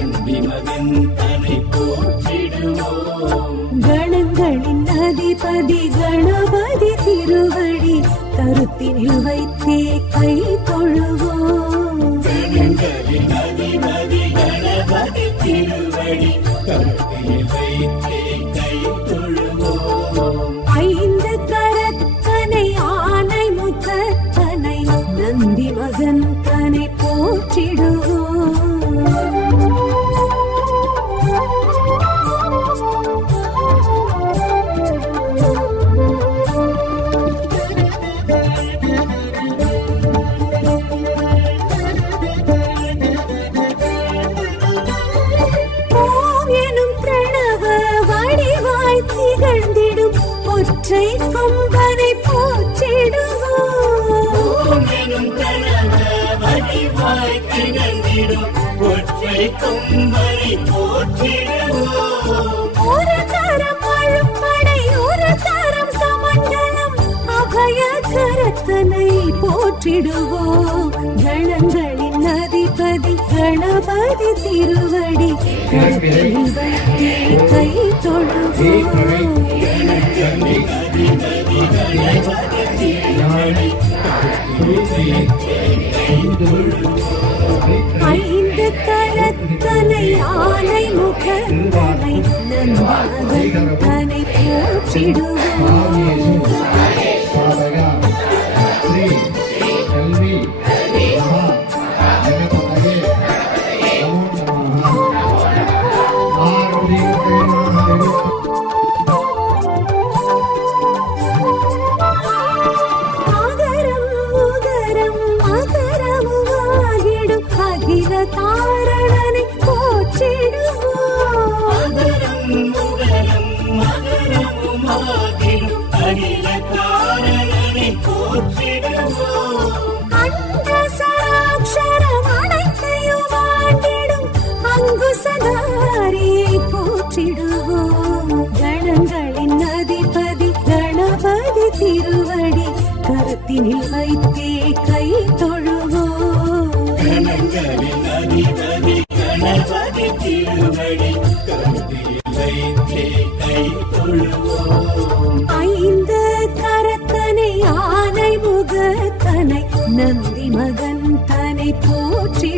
நந்தி மகன் தன்னை போற்றிடுவோம். கணங்களின் அதிபதி கணபதி திருவடி கருத்தினில் வைத்தே கை தொழுவோம். கணங்களின் அதிபதி கணபதி திருவடி கருத்தினில் வைத்தே கை தொழுவோம். ஐந்து கரத்தனை ஆனை முகத்தனை நந்தி மகன் தனை போற்றிடுவோம். திகழ்ந்திடும் ஒற்றை கொம்பனை போற்றிடுவோம். ஒரு தரம் அழுப்படை ஒரு தரம் சமண்டலம் அபய கரத்தனை போற்றிடுவோம். கணங்களின் அதிபதி கணபதி திருவடி கருத்தில் வைத்தே கை தொழுவோம். ஐந்து கரத்தனை ஆனை முகத்தனை நந்தி தனை போற்றிடுவோம். தாரணனை போற்றிடுவோம். அண்ட சராட்சரம் அனைத்தையும் ஆண்டிடும் அங்குசதாரியை போற்றிடுவோம். கணங்களின் அதிபதி கணபதி திருவடி கருத்தினில் வைத்தே கை தொழுவோம். கணங்களின் அதிபதி கணபதி திருவடி கருத்தில் வைத்தே கை தொழுவோம். ஐந்து கரத்தனை ஆனை முகத்தனை நந்தி மகன் தனை போற்றி